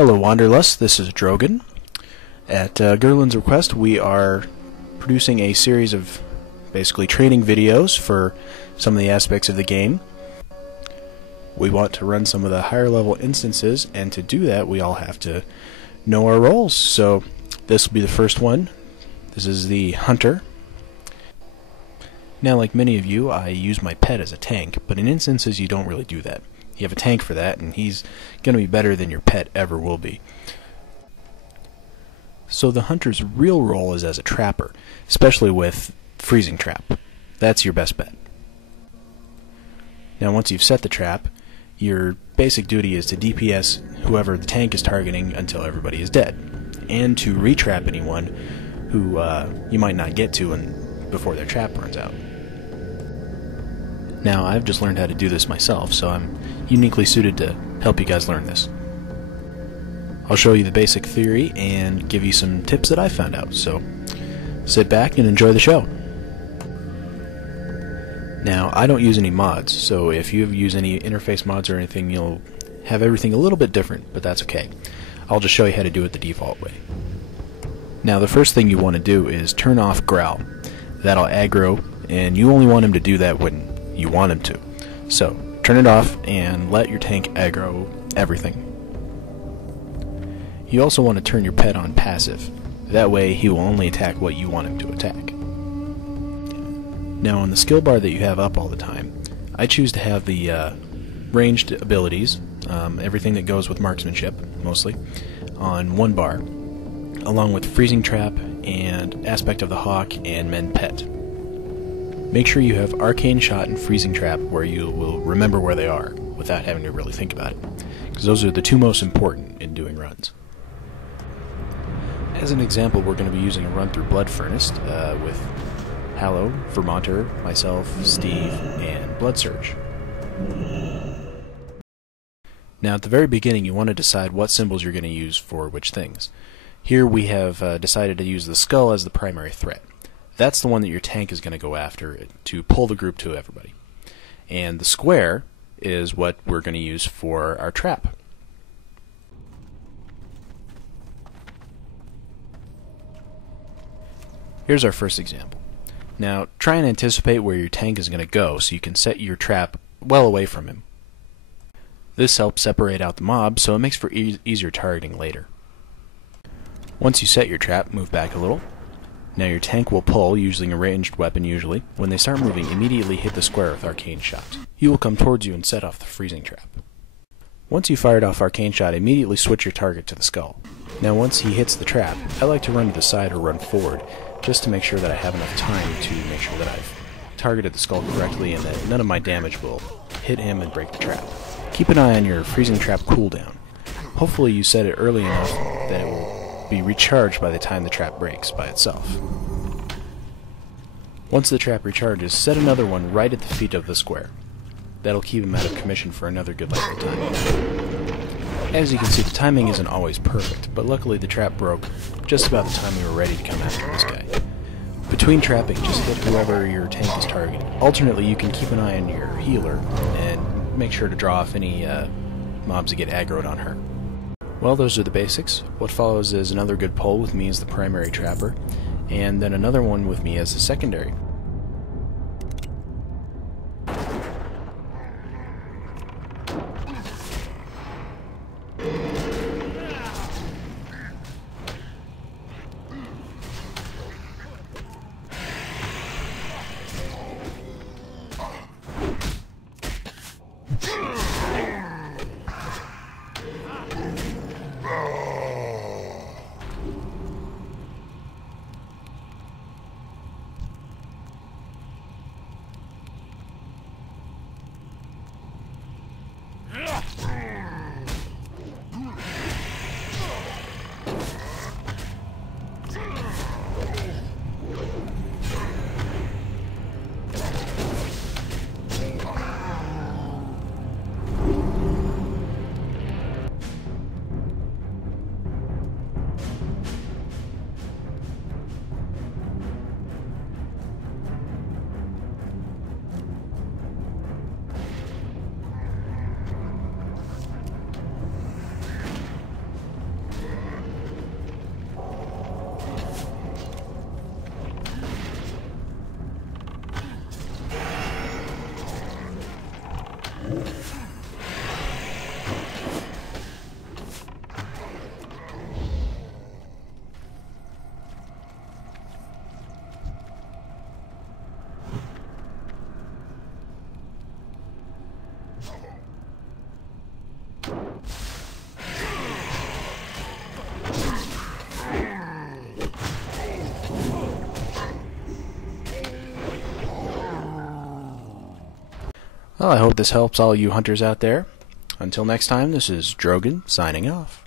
Hello Wanderlust, this is Drogan. At Gerlin's request, we are producing a series of basically training videos for some of the aspects of the game. We want to run some of the higher level instances, and to do that we all have to know our roles. So this will be the first one. This is the Hunter. Now, like many of you, I use my pet as a tank, but in instances you don't really do that. You have a tank for that, and he's going to be better than your pet ever will be. So the Hunter's real role is as a trapper, especially with Freezing Trap. That's your best bet. Now once you've set the trap, your basic duty is to DPS whoever the tank is targeting until everybody is dead, and to retrap anyone who you might not get to before their trap burns out. Now, I've just learned how to do this myself, so I'm uniquely suited to help you guys learn this. I'll show you the basic theory and give you some tips that I found out, so sit back and enjoy the show. Now, I don't use any mods, so if you use any interface mods or anything, you'll have everything a little bit different, but that's okay. I'll just show you how to do it the default way. Now, the first thing you want to do is turn off Growl. That'll aggro, and you only want him to do that when you want him to. So, turn it off and let your tank aggro everything. You also want to turn your pet on passive. That way he will only attack what you want him to attack. Now on the skill bar that you have up all the time, I choose to have the ranged abilities, everything that goes with marksmanship, mostly, on one bar, along with Freezing Trap and Aspect of the Hawk and Mend Pet. Make sure you have Arcane Shot and Freezing Trap where you will remember where they are without having to really think about it, because those are the two most important in doing runs. As an example, we're going to be using a run through Blood Furnace with Hallow, Vermonter, myself, Steve, and Blood Surge. Now at the very beginning you want to decide what symbols you're going to use for which things. Here we have decided to use the skull as the primary threat. That's the one that your tank is going to go after to pull the group to everybody. And the square is what we're going to use for our trap. Here's our first example. Now try and anticipate where your tank is going to go so you can set your trap well away from him. This helps separate out the mob, so it makes for easier targeting later. Once you set your trap, move back a little. Now your tank will pull, using a ranged weapon usually. When they start moving, immediately hit the square with Arcane Shot. He will come towards you and set off the Freezing Trap. Once you fired off Arcane Shot, immediately switch your target to the skull. Now once he hits the trap, I like to run to the side or run forward, just to make sure that I have enough time to make sure that I've targeted the skull correctly and that none of my damage will hit him and break the trap. Keep an eye on your Freezing Trap cooldown. Hopefully you set it early enough that it will be recharged by the time the trap breaks by itself. Once the trap recharges, set another one right at the feet of the square. That'll keep him out of commission for another good length of time. As you can see, the timing isn't always perfect, but luckily the trap broke just about the time we were ready to come after this guy. Between trapping, just hit whoever your tank is targeting. Alternately, you can keep an eye on your healer and make sure to draw off any mobs that get aggroed on her. Well, those are the basics. What follows is another good pull with me as the primary trapper, and then another one with me as the secondary. Well, I hope this helps all you hunters out there. Until next time, this is Drogan signing off.